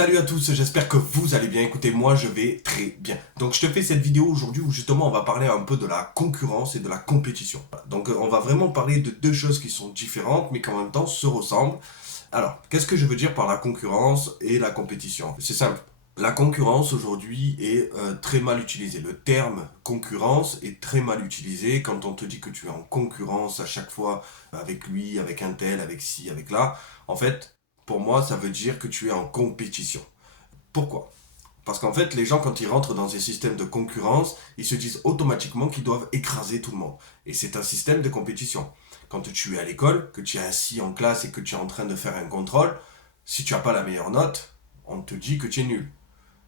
Salut à tous, j'espère que vous allez bien. Écoutez, moi je vais très bien. Donc je te fais cette vidéo aujourd'hui où justement on va parler un peu de la concurrence et de la compétition. Donc on va vraiment parler de deux choses qui sont différentes mais qui en même temps se ressemblent. Alors, qu'est-ce que je veux dire par la concurrence et la compétition? C'est simple. La concurrence aujourd'hui est très mal utilisée. Le terme concurrence est très mal utilisé quand on te dit que tu es en concurrence à chaque fois avec lui, avec un tel, avec ci, avec là. En fait, pour moi, ça veut dire que tu es en compétition. Pourquoi? Parce qu'en fait, les gens, quand ils rentrent dans un système de concurrence, ils se disent automatiquement qu'ils doivent écraser tout le monde. Et c'est un système de compétition. Quand tu es à l'école, que tu es assis en classe et que tu es en train de faire un contrôle, si tu n'as pas la meilleure note, on te dit que tu es nul.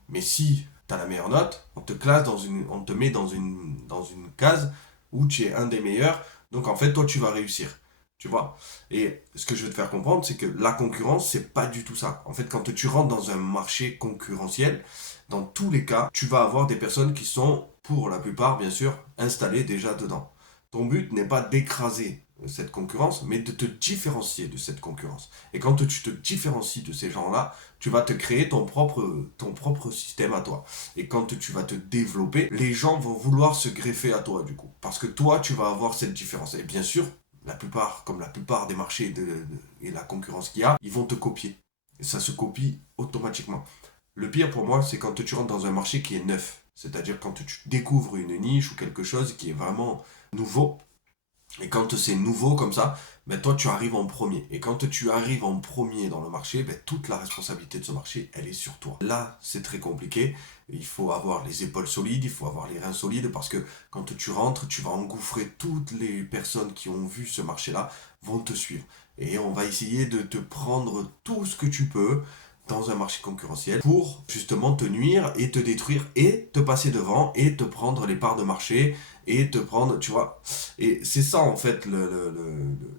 Mais si tu as la meilleure note, on te met dans une case où tu es un des meilleurs. Donc en fait, toi, tu vas réussir. Tu vois? Et ce que je veux te faire comprendre, c'est que la concurrence, c'est pas du tout ça. En fait, quand tu rentres dans un marché concurrentiel, dans tous les cas, tu vas avoir des personnes qui sont, pour la plupart, bien sûr, installées déjà dedans. Ton but n'est pas d'écraser cette concurrence, mais de te différencier de cette concurrence. Et quand tu te différencies de ces gens-là, tu vas te créer ton propre système à toi. Et quand tu vas te développer, les gens vont vouloir se greffer à toi du coup. Parce que toi, tu vas avoir cette différence. Et bien sûr, comme la plupart des marchés et la concurrence qu'il y a, ils vont te copier. Et ça se copie automatiquement. Le pire pour moi, c'est quand tu rentres dans un marché qui est neuf. C'est-à-dire quand tu découvres une niche ou quelque chose qui est vraiment nouveau. Et quand c'est nouveau comme ça, ben toi tu arrives en premier. Et quand tu arrives en premier dans le marché, ben toute la responsabilité de ce marché, elle est sur toi. Là, c'est très compliqué. Il faut avoir les épaules solides, il faut avoir les reins solides parce que quand tu rentres, tu vas engouffrer toutes les personnes qui ont vu ce marché-là, vont te suivre. Et on va essayer de te prendre tout ce que tu peux dans un marché concurrentiel pour justement te nuire et te détruire et te passer devant et te prendre les parts de marché et te prendre, tu vois. Et c'est ça en fait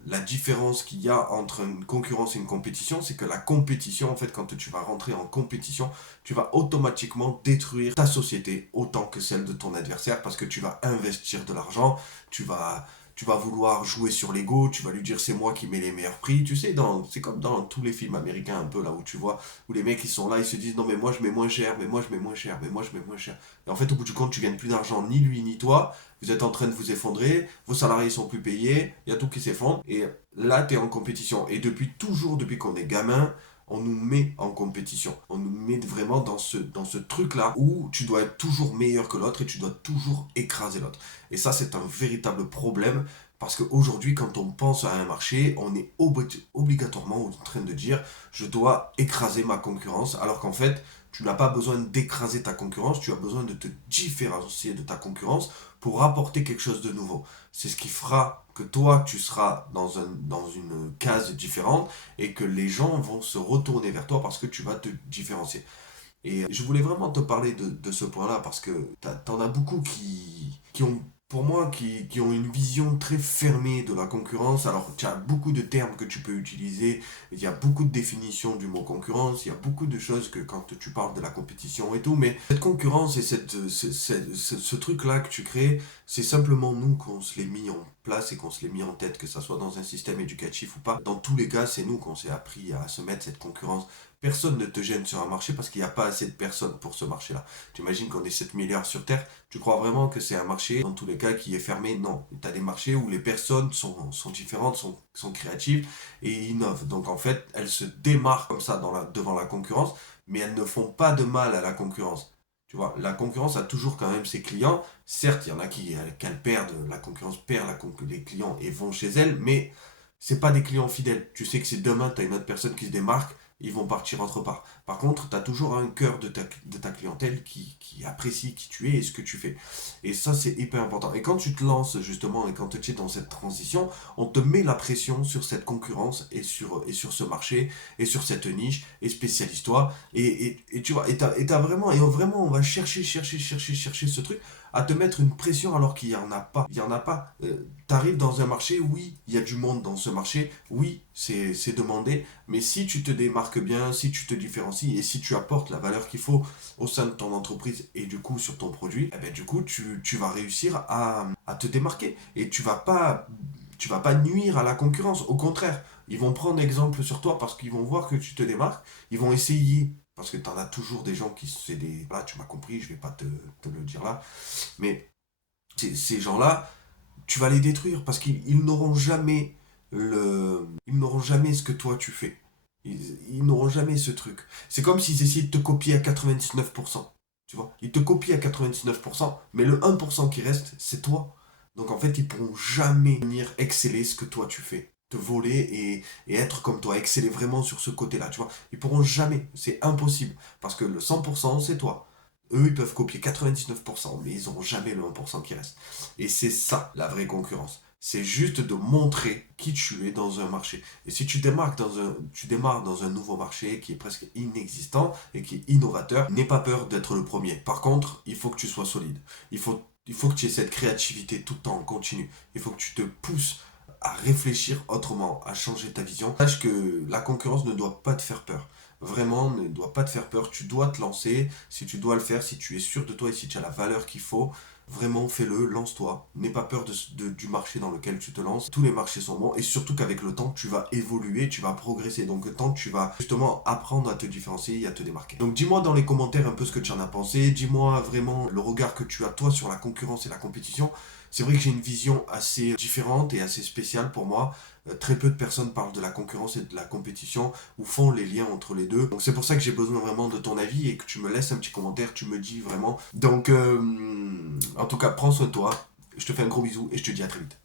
la différence qu'il y a entre une concurrence et une compétition, c'est que la compétition, en fait, quand tu vas rentrer en compétition, tu vas automatiquement détruire ta société autant que celle de ton adversaire parce que tu vas investir de l'argent, tu vas tu vas vouloir jouer sur l'ego, tu vas lui dire c'est moi qui mets les meilleurs prix. Tu sais, c'est comme dans tous les films américains un peu là où tu vois, où les mecs ils sont là, ils se disent non mais moi je mets moins cher, mais moi je mets moins cher, mais moi je mets moins cher. Et en fait au bout du compte tu gagnes plus d'argent, ni lui ni toi, vous êtes en train de vous effondrer, vos salariés sont plus payés, il y a tout qui s'effondre. Et là tu es en compétition. Et depuis toujours, depuis qu'on est gamin, on nous met en compétition. On nous met vraiment dans ce truc-là où tu dois être toujours meilleur que l'autre et tu dois toujours écraser l'autre. Et ça, c'est un véritable problème parce qu'aujourd'hui, quand on pense à un marché, on est obligatoirement en train de dire je dois écraser ma concurrence, alors qu'en fait, tu n'as pas besoin d'écraser ta concurrence, tu as besoin de te différencier de ta concurrence pour apporter quelque chose de nouveau. C'est ce qui fera que toi, tu seras dans une case différente et que les gens vont se retourner vers toi parce que tu vas te différencier. Et je voulais vraiment te parler de ce point-là parce que t'en as beaucoup qui ont, pour moi, qui ont une vision très fermée de la concurrence. Alors, tu as beaucoup de termes que tu peux utiliser, il y a beaucoup de définitions du mot concurrence, il y a beaucoup de choses que quand tu parles de la compétition et tout, mais cette concurrence et ce truc-là que tu crées, c'est simplement nous qu'on se l'est mis en place et qu'on se l'est mis en tête, que ça soit dans un système éducatif ou pas. Dans tous les cas, c'est nous qu'on s'est appris à se mettre cette concurrence. Personne ne te gêne sur un marché parce qu'il n'y a pas assez de personnes pour ce marché-là. Tu imagines qu'on est 7 milliards sur Terre, tu crois vraiment que c'est un marché, dans tous les cas, qui est fermé? Non. Tu as des marchés où les personnes sont différentes, sont créatives et innovent. Donc en fait, elles se démarquent comme ça devant la concurrence, mais elles ne font pas de mal à la concurrence. Tu vois, la concurrence a toujours quand même ses clients. Certes, il y en a qu'elles perdent, la concurrence perd les clients et vont chez elle, mais c'est pas des clients fidèles. Tu sais que si demain tu as une autre personne qui se démarque, ils vont partir autre part. Par contre, tu as toujours un cœur de ta clientèle qui apprécie qui tu es et ce que tu fais. Et ça, c'est hyper important. Et quand tu te lances justement et quand tu es dans cette transition, on te met la pression sur cette concurrence et sur ce marché et sur cette niche et spécialise-toi. Et tu vois, et vraiment, on va chercher ce truc à te mettre une pression alors qu'il n'y en a pas. Il n'y en a pas. Tu arrives dans un marché, oui, il y a du monde dans ce marché, oui, c'est demandé, mais si tu te démarques bien, si tu te différencies et si tu apportes la valeur qu'il faut au sein de ton entreprise et du coup sur ton produit, eh ben, du coup tu vas réussir à te démarquer et tu vas pas nuire à la concurrence. Au contraire, ils vont prendre exemple sur toi parce qu'ils vont voir que tu te démarques, ils vont essayer Parce que tu en as toujours des gens qui, c'est des... Là, tu m'as compris, je vais pas te le dire là. Mais ces gens-là, tu vas les détruire parce qu'ils n'auront jamais ils n'auront jamais ce que toi tu fais. Ils n'auront jamais ce truc. C'est comme s'ils essayaient de te copier à 99%. Tu vois? Ils te copient à 99%, mais le 1% qui reste, c'est toi. Donc en fait, ils pourront jamais venir exceller ce que toi tu fais. Te voler et être comme toi, exceller vraiment sur ce côté-là, tu vois. Ils pourront jamais, c'est impossible. Parce que le 100%, c'est toi. Eux, ils peuvent copier 99%, mais ils n'auront jamais le 1% qui reste. Et c'est ça, la vraie concurrence. C'est juste de montrer qui tu es dans un marché. Et si tu démarres dans un nouveau marché qui est presque inexistant et qui est innovateur, n'aie pas peur d'être le premier. Par contre, il faut que tu sois solide. Il faut que tu aies cette créativité tout le temps en continu. Il faut que tu te pousses à réfléchir autrement, à changer ta vision. Sache que la concurrence ne doit pas te faire peur. Vraiment, ne doit pas te faire peur. Tu dois te lancer. Si tu dois le faire, si tu es sûr de toi et si tu as la valeur qu'il faut, vraiment fais-le, lance-toi. N'aie pas peur du marché dans lequel tu te lances. Tous les marchés sont bons et surtout qu'avec le temps, tu vas évoluer, tu vas progresser. Donc le temps, tu vas justement apprendre à te différencier et à te démarquer. Donc dis-moi dans les commentaires un peu ce que tu en as pensé. Dis-moi vraiment le regard que tu as toi sur la concurrence et la compétition. C'est vrai que j'ai une vision assez différente et assez spéciale pour moi. Très peu de personnes parlent de la concurrence et de la compétition ou font les liens entre les deux. Donc c'est pour ça que j'ai besoin vraiment de ton avis et que tu me laisses un petit commentaire, tu me dis vraiment. Donc en tout cas, prends soin de toi. Je te fais un gros bisou et je te dis à très vite.